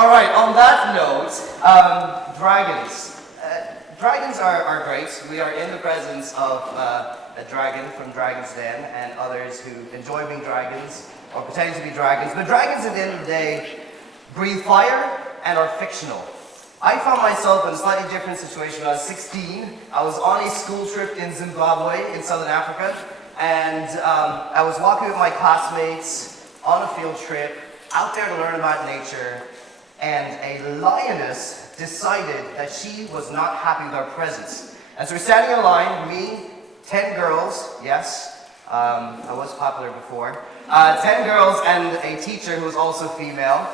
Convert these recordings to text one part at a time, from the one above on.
All right, on that note, dragons. Dragons are great. We are in the presence of a dragon from Dragon's Den and others who enjoy being dragons or pretending to be dragons. But dragons, at the end of the day, breathe fire and are fictional. I found myself in a slightly different situation when I was 16. I was on a school trip in Zimbabwe, in Southern Africa, and I was walking with my classmates on a field trip, out there to learn about nature, and a lioness decided that she was not happy with our presence. And so we're standing in line, me, 10 girls, yes, I was popular before, 10 girls and a teacher who was also female,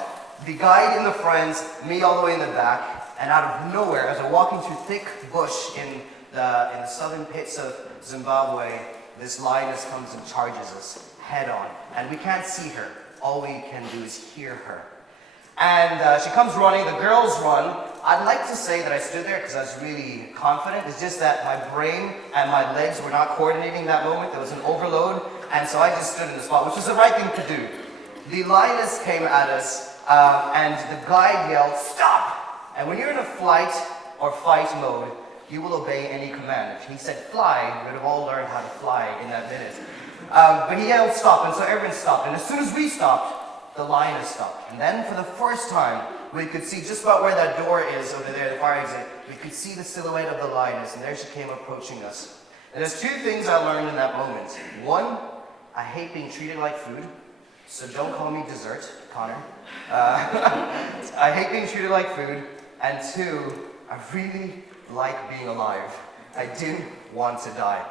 the guide in the front, me all the way in the back, and out of nowhere, as we're walking through thick bush in the southern pits of Zimbabwe, this lioness comes and charges us head on. And we can't see her. All we can do is hear her. And she comes running, the girls run. I'd like to say that I stood there because I was really confident. It's just that my brain and my legs were not coordinating that moment. There was an overload. And so I just stood in the spot, which was the right thing to do. The lioness came at us, and the guide yelled, "Stop!" And when you're in a flight or fight mode, you will obey any command. If he said fly, we would have all learned how to fly in that minute. But he yelled stop, and so everyone stopped. And as soon as we stopped, the lioness stopped. And then for the first time, we could see just about where that door is over there, the fire exit, we could see the silhouette of the lioness, and there she came approaching us. And there's two things I learned in that moment. One, I hate being treated like food, so don't call me dessert, Connor. I hate being treated like food. And two, I really like being alive. I didn't want to die.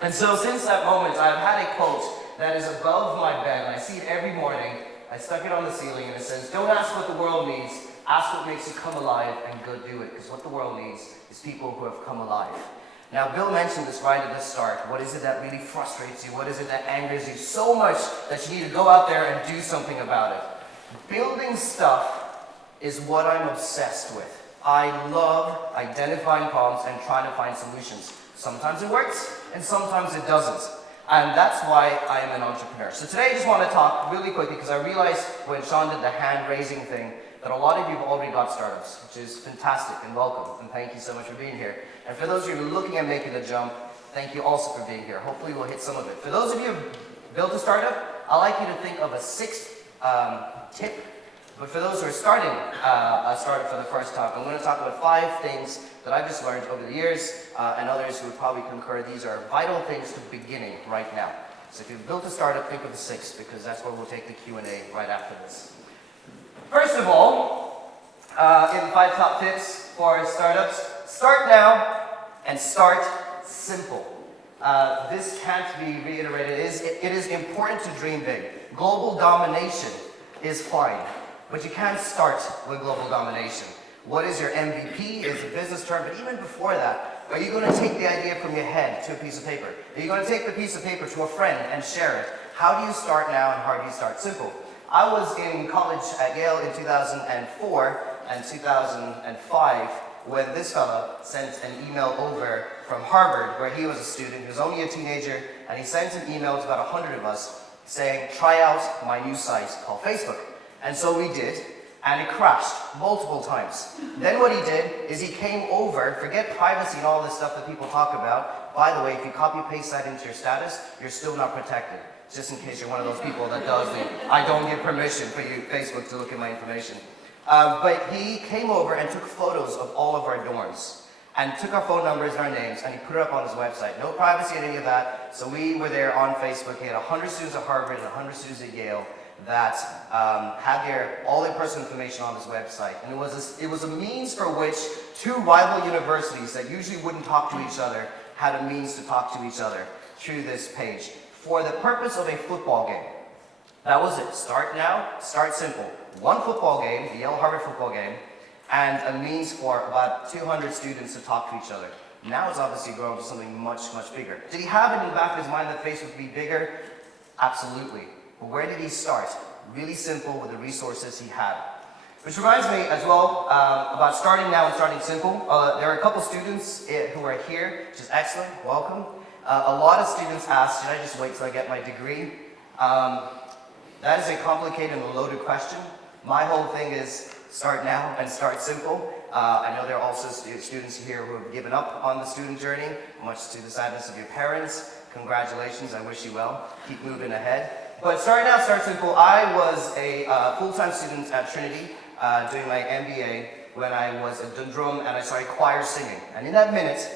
And so since that moment, I've had a quote that is above my bed, and I see it every morning. I stuck it on the ceiling, and it says, "Don't ask what the world needs, ask what makes you come alive, and go do it." Because what the world needs is people who have come alive. Now, Bill mentioned this right at the start. What is it that really frustrates you? What is it that angers you so much that you need to go out there and do something about it? Building stuff is what I'm obsessed with. I love identifying problems and trying to find solutions. Sometimes it works, and sometimes it doesn't. And that's why I am an entrepreneur. So today I just want to talk really quickly, because I realized when Sean did the hand-raising thing that a lot of you have already got startups, which is fantastic and welcome. And thank you so much for being here. And for those of you who are looking at making the jump, thank you also for being here. Hopefully we'll hit some of it. For those of you who have built a startup, I'd like you to think of a sixth tip. But for those who are starting a startup for the first time, I'm going to talk about 5 things that I've just learned over the years, and others who would probably concur these are vital things to beginning right now. So if you've built a startup, think of the 6, because that's where we'll take the Q&A right after this. First of all, in the 5 top tips for startups, start now and start simple. This can't be reiterated. It is important to dream big. Global domination is fine, but you can't start with global domination. What is your MVP is a business term, but even before that, are you going to take the idea from your head to a piece of paper? Are you going to take the piece of paper to a friend and share it? How do you start now and how do you start simple? I was in college at Yale in 2004 and 2005 when this fella sent an email over from Harvard, where he was a student, he was only a teenager, and he sent an email to about 100 of us saying, "Try out my new site called Facebook." And so we did, and it crashed multiple times. Then what he did is he came over, forget privacy and all this stuff that people talk about. By the way, if you copy paste that into your status, you're still not protected. Just in case you're one of those people that does the, I don't give permission for you, Facebook, to look at my information. But he came over and took photos of all of our dorms, and took our phone numbers and our names, and he put it up on his website. No privacy and any of that. So we were there on Facebook. He had 100 students at Harvard and 100 students at Yale that had all their personal information on his website. And it was a means for which 2 rival universities that usually wouldn't talk to each other had a means to talk to each other through this page for the purpose of a football game. That was it. Start now, start simple. 1 football game, the Yale-Harvard football game, and a means for about 200 students to talk to each other. Now it's obviously grown to something much, much bigger. Did he have it in the back of his mind that Facebook would be bigger? Absolutely. But where did he start? Really simple with the resources he had. Which reminds me as well about starting now and starting simple. There are a couple students who are here, which is excellent. Welcome. A lot of students ask, should I just wait till I get my degree? That is a complicated and loaded question. My whole thing is, start now and start simple. I know there are also students here who have given up on the student journey, much to the sadness of your parents. Congratulations, I wish you well. Keep moving ahead. But start now, start simple. I was a full-time student at Trinity doing my MBA when I was at Dundrum, and I started choir singing. And in that minute,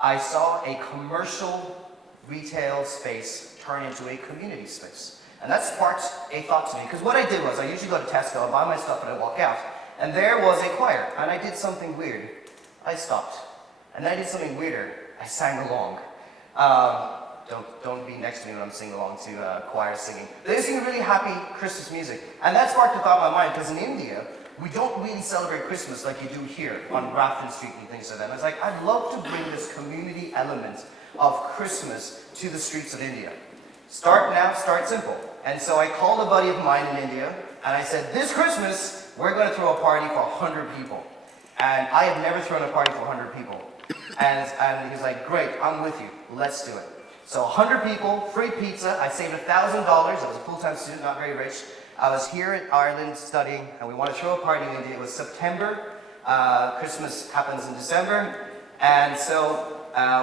I saw a commercial retail space turn into a community space. And that sparked a thought to me, because what I did was, I usually go to Tesco, I buy my stuff, and I walk out. And there was a choir, and I did something weird. I stopped. And then I did something weirder. I sang along. Don't be next to me when I'm singing along to choir singing. They sing really happy Christmas music. And that sparked a thought in my mind, because in India, we don't really celebrate Christmas like you do here on Grafton Street and things like that. And I was like, I'd love to bring this community element of Christmas to the streets of India. Start now, start simple. And so I called a buddy of mine in India, and I said, this Christmas, we're going to throw a party for 100 people. And I have never thrown a party for 100 people. And he was like, great, I'm with you, let's do it. So 100 people, free pizza, I saved $1,000, I was a full-time student, not very rich. I was here in Ireland studying, and we wanted to throw a party in India. It was September, Christmas happens in December, and so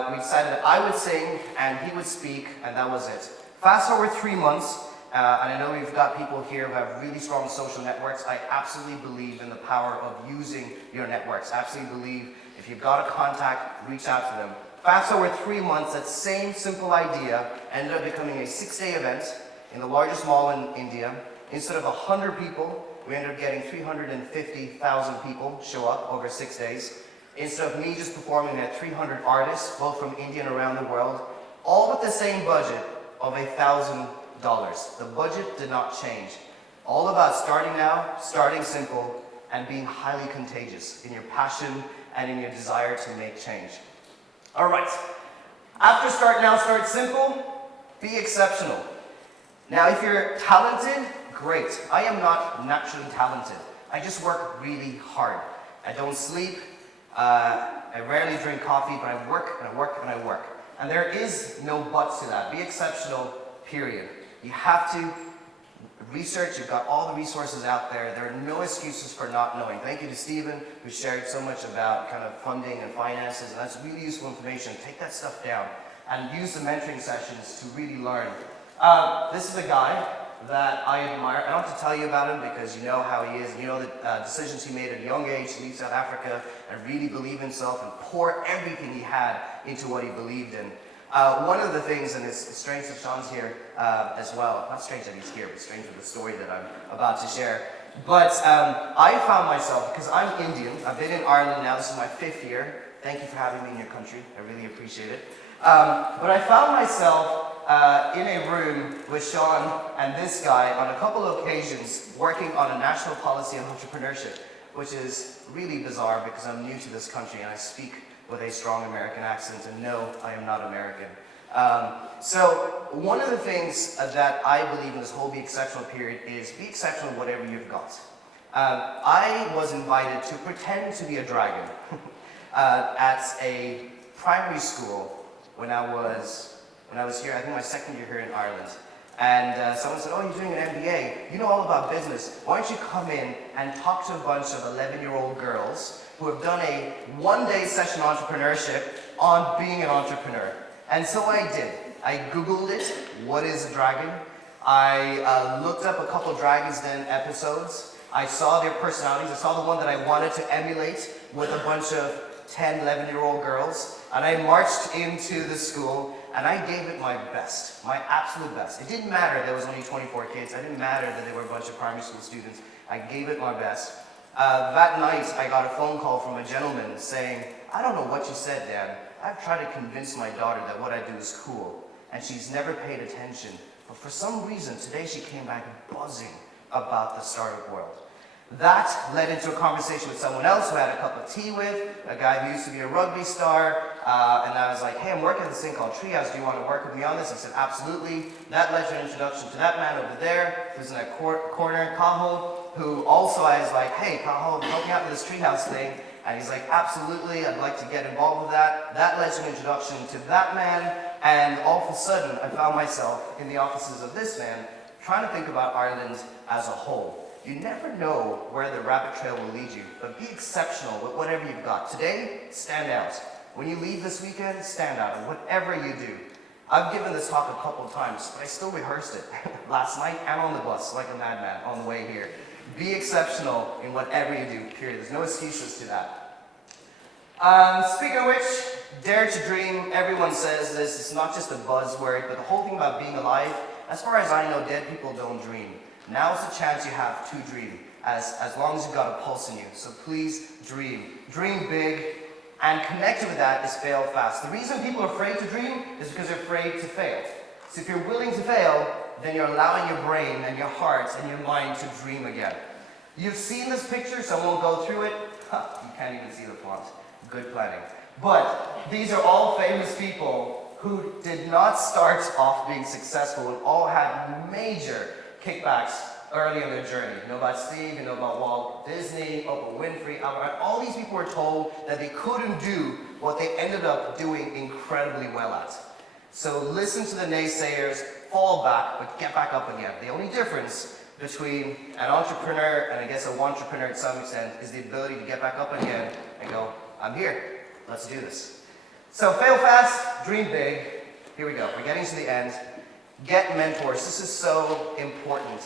we decided that I would sing, and he would speak, and that was it. Fast forward 3 months, and I know we've got people here who have really strong social networks. I absolutely believe in the power of using your networks. I absolutely believe if you've got a contact, reach out to them. Fast forward 3 months, that same simple idea ended up becoming a 6-day event in the largest mall in India. Instead of 100 people, we ended up getting 350,000 people show up over 6 days. Instead of me just performing, we had 300 artists, both from India and around the world, all with the same budget of $1,000. The budget did not change. All about starting now, starting simple, and being highly contagious in your passion and in your desire to make change. All right, after start now, start simple, be exceptional. Now, if you're talented, great. I am not naturally talented. I just work really hard. I don't sleep. I rarely drink coffee, but I work and I work and I work. And there is no but to that. Be exceptional, period. You have to research. You've got all the resources out there. There are no excuses for not knowing. Thank you to Stephen, who shared so much about kind of funding and finances, and that's really useful information. Take that stuff down and use the mentoring sessions to really learn. This is a guy that I admire. I don't have to tell you about him because you know how he is. You know the decisions he made at a young age to leave South Africa and really believe in himself and pour everything he had into what he believed in. One of the things, and it's strange that Sean's here as well, not strange that he's here, but strange with the story that I'm about to share. But I found myself, because I'm Indian, I've been in Ireland now, this is my 5th year. Thank you for having me in your country, I really appreciate it. But I found myself in a room with Sean and this guy on a couple of occasions working on a national policy on entrepreneurship, which is really bizarre because I'm new to this country and I speak with a strong American accent, and no, I am not American. So one of the things that I believe in this whole be exceptional period is be exceptional in whatever you've got. I was invited to pretend to be a dragon at a primary school when I was here, I think my 2nd year here in Ireland. And someone said, oh, you're doing an MBA, you know all about business. Why don't you come in and talk to a bunch of 11-year-old girls who have done a 1-day session on entrepreneurship on being an entrepreneur. And so I did. I Googled it, what is a dragon? I looked up a couple Dragon's Den episodes. I saw their personalities. I saw the one that I wanted to emulate with a bunch of 10, 11-year-old girls. And I marched into the school and I gave it my best, my absolute best. It didn't matter there was only 24 kids. It didn't matter that they were a bunch of primary school students. I gave it my best. That night, I got a phone call from a gentleman saying, I don't know what you said, Dad. I've tried to convince my daughter that what I do is cool, and she's never paid attention. But for some reason, today she came back buzzing about the startup world. That led into a conversation with someone else who I had a cup of tea with, a guy who used to be a rugby star, and I was like, hey, I'm working at this thing called Treehouse, do you want to work with me on this? He said, absolutely. That led to an introduction to that man over there, who's in that corner, Cahill, who also I was like, hey, Cahill, help me out with this Treehouse thing. And he's like, absolutely, I'd like to get involved with that. That led to an introduction to that man, and all of a sudden, I found myself in the offices of this man, trying to think about Ireland as a whole. You never know where the rabbit trail will lead you, but be exceptional with whatever you've got. Today, stand out. When you leave this weekend, stand out in whatever you do. I've given this talk a couple of times, but I still rehearsed it last night and on the bus like a madman on the way here. Be exceptional in whatever you do, period. There's no excuses to that. Speaking of which, dare to dream. Everyone says this. It's not just a buzzword, but the whole thing about being alive, as far as I know, dead people don't dream. Now's the chance you have to dream, as long as you've got a pulse in you. So please dream. Dream big, and connected with that is fail fast. The reason people are afraid to dream is because they're afraid to fail. So if you're willing to fail, then you're allowing your brain and your heart and your mind to dream again. You've seen this picture, so I won't go through it. You can't even see the font. Good planning. But these are all famous people who did not start off being successful and all had major kickbacks early in their journey. You know about Steve, you know about Walt Disney, Oprah Winfrey, Albert. All these people were told that they couldn't do what they ended up doing incredibly well at. So listen to the naysayers, fall back, but get back up again. The only difference between an entrepreneur and I guess a wantrepreneur to some extent is the ability to get back up again and go, I'm here, let's do this. So fail fast, dream big. Here we go, we're getting to the end. Get mentors, this is so important.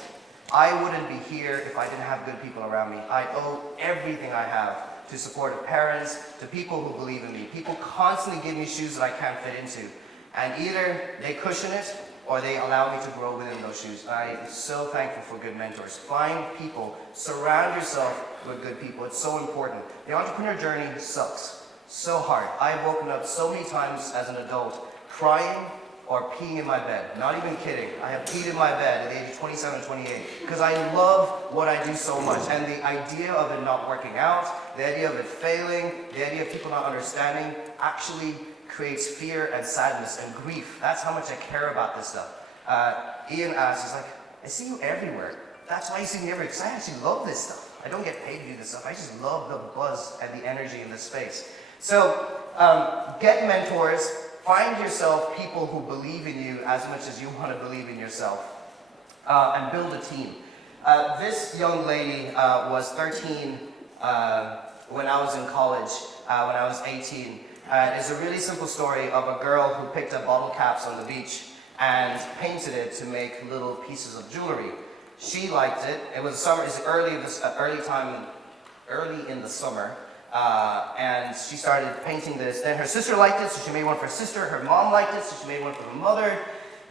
I wouldn't be here if I didn't have good people around me. I owe everything I have to support parents, to people who believe in me. People constantly give me shoes that I can't fit into. And either they cushion it or they allow me to grow within those shoes. I'm so thankful for good mentors. Find people, surround yourself with good people. It's so important. The entrepreneur journey sucks so hard. I've woken up so many times as an adult crying or peeing in my bed. Not even kidding. I have peed in my bed at the age of 27, 28 because I love what I do so much. And the idea of it not working out, the idea of it failing, the idea of people not understanding actually creates fear and sadness and grief. That's how much I care about this stuff. Ian asked, he's like, I see you everywhere. That's why you see me everywhere, because I actually love this stuff. I don't get paid to do this stuff. I just love the buzz and the energy in this space. So get mentors, find yourself people who believe in you as much as you want to believe in yourself, and build a team. This young lady was 13 when I was in college, when I was 18. It's a really simple story of a girl who picked up bottle caps on the beach and painted it to make little pieces of jewelry. She liked it. It was summer. It's early in the summer, and she started painting this. Then her sister liked it, so she made one for her sister. Her mom liked it, so she made one for her mother.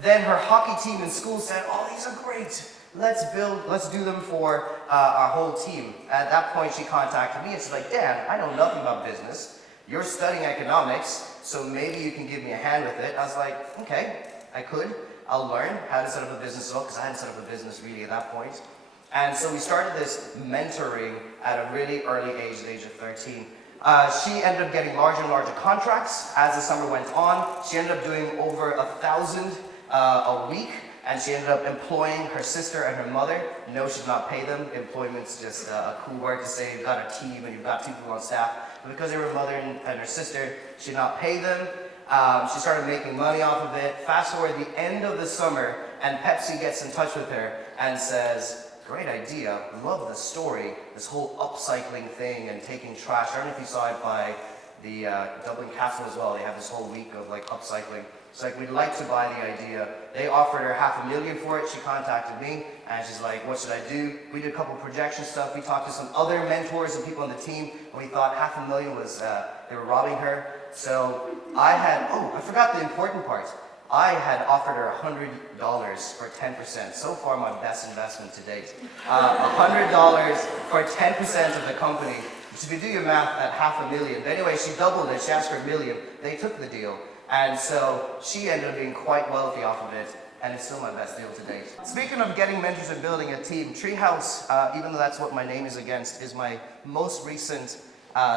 Then her hockey team in school said, "Oh, these are great. Let's do them for our whole team." At that point, she contacted me and she's like, "Dan, I know nothing about business. You're studying economics, so maybe you can give me a hand with it." I was like, okay, I could. I'll learn how to set up a business because I hadn't set up a business really at that point. And so we started this mentoring at a really early age, the age of 13. She ended up getting larger and larger contracts as the summer went on. She ended up doing over 1,000 a week, and she ended up employing her sister and her mother. No, she did not pay them. Employment's just a cool word to say you've got a team and you've got 2 people on staff. But because they were her mother and her sister, she did not pay them. She started making money off of it. Fast forward the end of the summer, and Pepsi gets in touch with her and says, "Great idea, love the story, this whole upcycling thing and taking trash." I don't know if you saw it by the Dublin Castle as well. They have this whole week of like upcycling. It's like, we'd like to buy the idea. They offered her $500,000 for it. She contacted me and she's like, what should I do? We did a couple projection stuff. We talked to some other mentors and people on the team, and we thought $500,000 was, they were robbing her. So I forgot the important part. I had offered her $100 for 10%. So far, my best investment to date. $100 for 10% of the company. Which if you do your math at $500,000, but anyway, she doubled it. She asked for $1 million. They took the deal. And so she ended up being quite wealthy off of it, and it's still my best deal to date. Speaking of getting mentors and building a team, Treehouse, even though that's what my name is against, is my most recent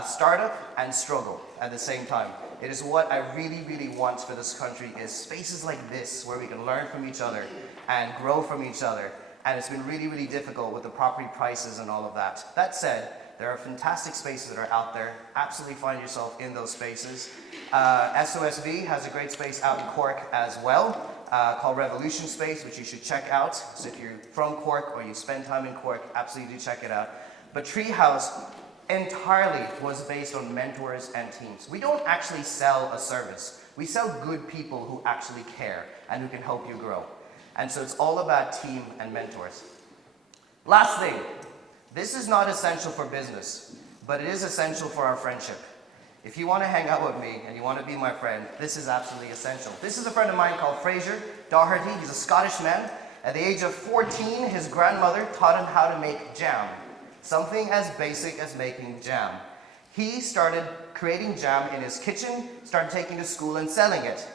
startup and struggle at the same time. It is what I really, really want for this country, is spaces like this where we can learn from each other and grow from each other. And it's been really, really difficult with the property prices and all of that. That said, there are fantastic spaces that are out there. Absolutely find yourself in those spaces. SOSV has a great space out in Cork as well. called Revolution Space, which you should check out. So if you're from Cork or you spend time in Cork, absolutely do check it out. But Treehouse entirely was based on mentors and teams. We don't actually sell a service. We sell good people who actually care and who can help you grow. And so it's all about team and mentors. Last thing, this is not essential for business, but it is essential for our friendship. If you want to hang out with me and you want to be my friend, this is absolutely essential. This is a friend of mine called Fraser Doherty. He's a Scottish man. At the age of 14, his grandmother taught him how to make jam. Something as basic as making jam. He started creating jam in his kitchen, started taking to school and selling it.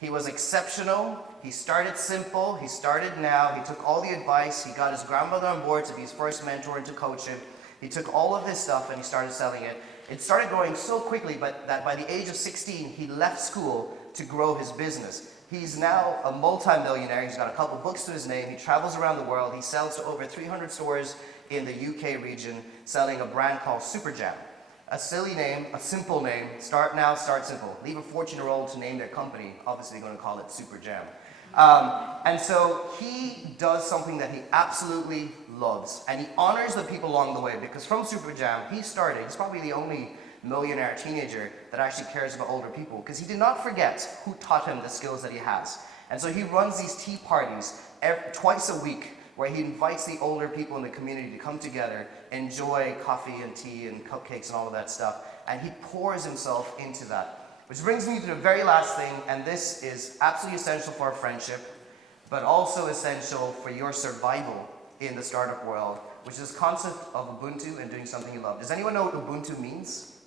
He was exceptional. He started simple. He started now. He took all the advice. He got his grandmother on board to be his first mentor and to coach him. He took all of this stuff and he started selling it. It started growing so quickly that by the age of 16, he left school to grow his business. He's now a multi-millionaire. He's got a couple books to his name. He travels around the world. He sells to over 300 stores in the UK region, selling a brand called Super Jam. A silly name, a simple name. Start now, start simple. Leave a 14-year-old to name their company. Obviously, going to call it Super Jam. And so he does something that he absolutely loves, and he honors the people along the way, because from Super Jam, he's probably the only millionaire teenager that actually cares about older people, because he did not forget who taught him the skills that he has. And so he runs these tea parties twice a week, where he invites the older people in the community to come together, enjoy coffee and tea and cupcakes and all of that stuff, and he pours himself into that. Which brings me to the very last thing, and this is absolutely essential for our friendship, but also essential for your survival in the startup world, which is the concept of Ubuntu and doing something you love. Does anyone know what Ubuntu means?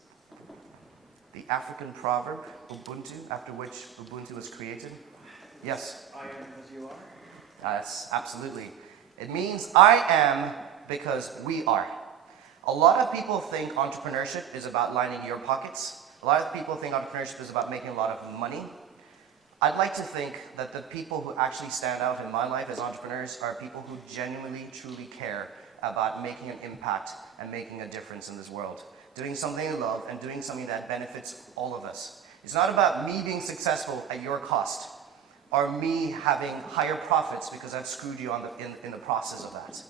The African proverb, Ubuntu, after which Ubuntu was created? Yes? I am as you are. Yes, absolutely. It means I am because we are. A lot of people think entrepreneurship is about lining your pockets. A lot of people think entrepreneurship is about making a lot of money. I'd like to think that the people who actually stand out in my life as entrepreneurs are people who genuinely, truly care about making an impact and making a difference in this world. Doing something you love and doing something that benefits all of us. It's not about me being successful at your cost, or me having higher profits because I've screwed you in the process of that.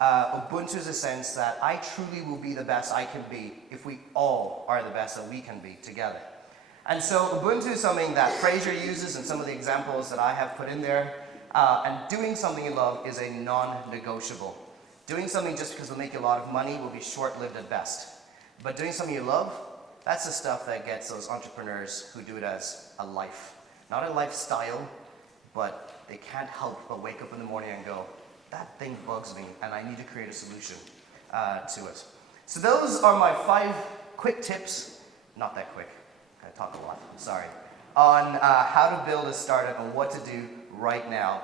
Ubuntu is a sense that I truly will be the best I can be if we all are the best that we can be together. And so Ubuntu is something that Fraser uses in some of the examples that I have put in there. And doing something you love is a non-negotiable. Doing something just because it'll make you a lot of money will be short-lived at best. But doing something you love, that's the stuff that gets those entrepreneurs who do it as a life. Not a lifestyle, but they can't help but wake up in the morning and go, that thing bugs me, and I need to create a solution to it. So those are my 5 quick tips, not that quick, I talk a lot, sorry, on how to build a startup and what to do right now.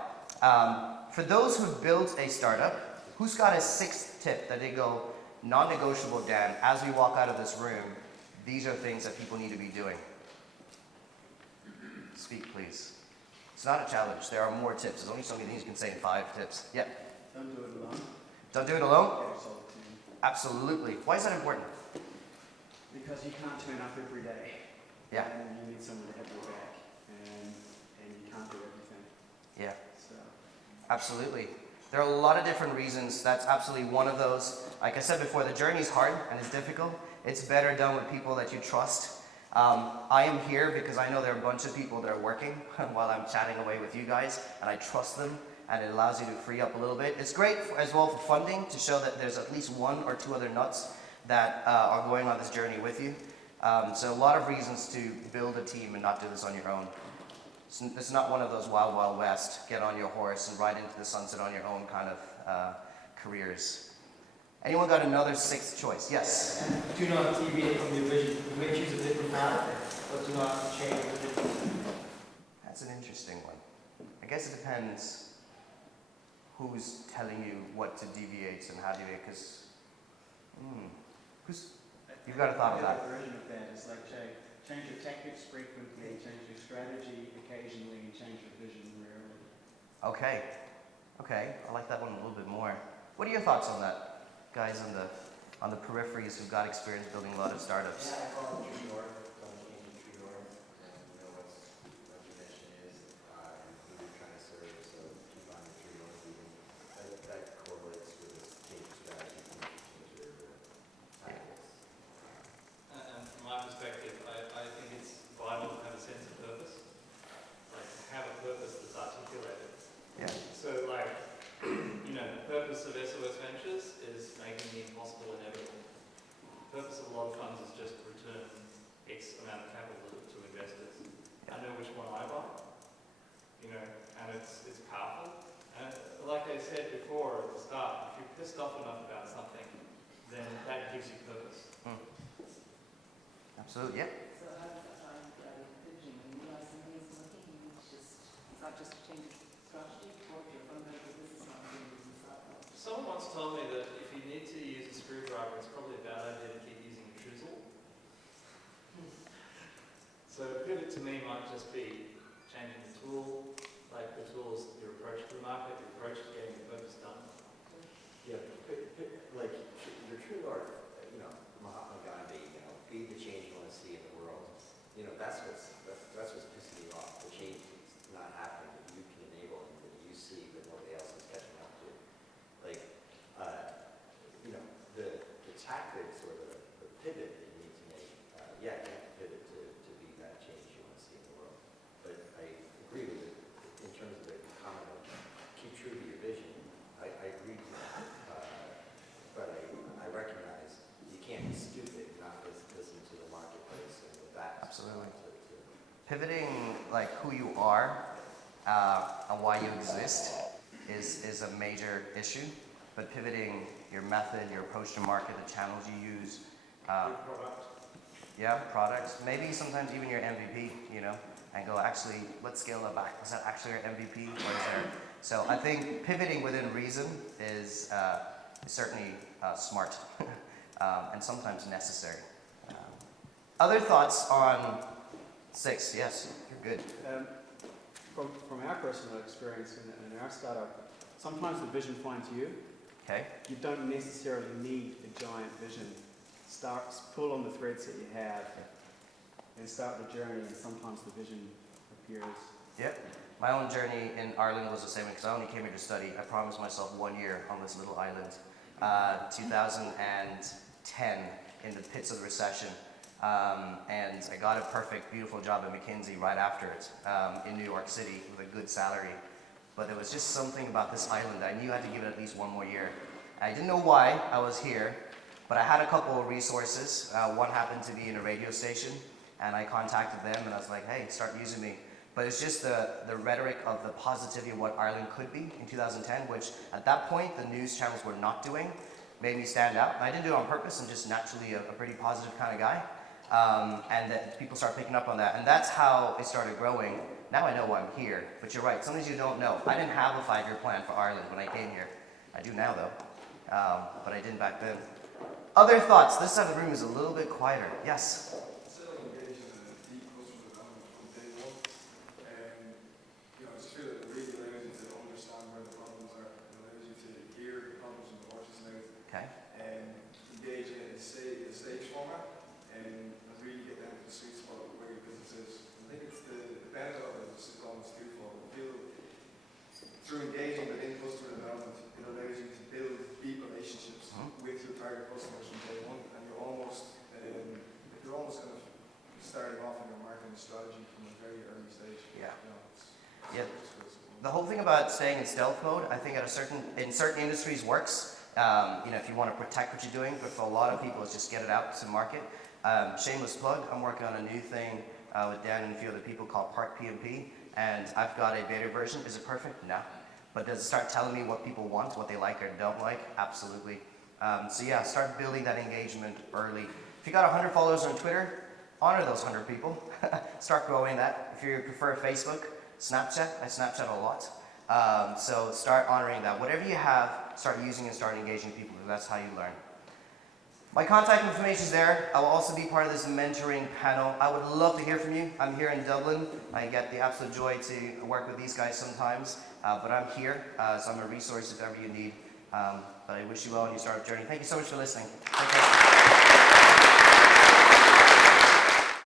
For those who built a startup, who's got a 6th tip that they go, non-negotiable, Dan, as we walk out of this room, these are things that people need to be doing? Speak, please. It's not a challenge. There are more tips. There's only so many things you can say in 5 tips. Yeah? Don't do it alone. Don't do it alone? Get yourself a team. Absolutely. Why is that important? Because you can't turn up every day. Yeah. And you need someone to have your back. And you can't do everything. Yeah. So. Absolutely. There are a lot of different reasons. That's absolutely one of those. Like I said before, the journey's hard and it's difficult. It's better done with people that you trust. I am here because I know there are a bunch of people that are working while I'm chatting away with you guys, and I trust them, and it allows you to free up a little bit. It's great as well for funding, to show that there's at least 1 or 2 other nuts that are going on this journey with you. So a lot of reasons to build a team and not do this on your own. It's not one of those wild, wild west, get on your horse and ride into the sunset on your own kind of careers. Anyone got another 6th choice? Yes? Do not deviate from your vision. You may choose a different path, but do not change your vision. That's an interesting one. I guess it depends who's telling you what to deviate and how to do it, because you've got a thought of that. The version of that is like change your tactics frequently, change your strategy occasionally, and change your vision rarely. Okay. I like that one a little bit more. What are your thoughts on that? Guys on the peripheries who've got experience building a lot of startups. Yeah, I call it true north. Don't change the true north. And know what your mission is. Include Absolutely, yeah. So how does that tie into pivoting? When you realize something is working, it's not just a change of strategy, but your fundamental business model is that. Someone once told me that if you need to use a screwdriver, it's probably a bad idea to keep using a chisel. So pivot to me might just be changing the tool, like the tool is your approach to the market, your approach to getting the purpose done. Yeah, like your true north, Mahatma Gandhi, be the change you want to see in the world. That's what's pissing you off. The change is not happening that you can enable and that you see, but nobody else is catching up to. Like, the tactics or the pivot that you need to make. You have to pivot to be that change you want to see in the world. But I agree with it in terms of the comment of keep true to your vision. I agree with that. But I recognize you can't be stupid and not listen to the marketplace and with that. Absolutely. Pivoting like who you are and why you exist is a major issue. But pivoting your method, your approach to market, the channels you use, Good product. yeah, products, maybe sometimes even your MVP, and go actually, let's scale that back. Is that actually your MVP or is there? So I think pivoting within reason is certainly smart and sometimes necessary. Other thoughts on 6? Yes, you're good. From our personal experience in our startup, sometimes the vision finds you. Okay. You don't necessarily need a giant vision. Pull on the threads that you have and start the journey, and sometimes the vision appears. Yep. My own journey in Ireland was the same because I only came here to study. I promised myself 1 year on this little island. 2010, in the pits of the recession. And I got a perfect, beautiful job at McKinsey right after it in New York City with a good salary. But there was just something about this island. I knew I had to give it at least 1 more year. I didn't know why I was here, but I had a couple of resources. One happened to be in a radio station, and I contacted them and I was like, hey, start using me. But it's just the rhetoric of the positivity of what Ireland could be in 2010, which at that point the news channels were not doing, made me stand out. And I didn't do it on purpose. I'm just naturally a pretty positive kind of guy. And that people start picking up on that. And that's how it started growing. Now I know why I'm here. But you're right, some things you don't know. I didn't have a 5-year plan for Ireland when I came here. I do now though, but I didn't back then. Other thoughts? This side of the room is a little bit quieter. Yes? Through engaging within customer development, it allows you to build deep relationships with your target customers from day one, and you're almost kind of starting off in your marketing strategy from a very early stage. Yeah. The whole thing about staying in stealth mode, I think in certain industries works. If you want to protect what you're doing, but for a lot of people, it's just get it out to market. Shameless plug, I'm working on a new thing with Dan and a few other people called Park PMP. And I've got a beta version. Is it perfect? No. But does it start telling me what people want, what they like or don't like? Absolutely. So yeah, start building that engagement early. If you got 100 followers on Twitter, honor those 100 people. Start growing that. If you prefer Facebook, Snapchat, I Snapchat a lot. So start honoring that. Whatever you have, start using and start engaging people, because that's how you learn. My contact information is there. I will also be part of this mentoring panel. I would love to hear from you. I'm here in Dublin. I get the absolute joy to work with these guys sometimes, but I'm here, so I'm a resource if ever you need. But I wish you well on your startup journey. Thank you so much for listening. Take care.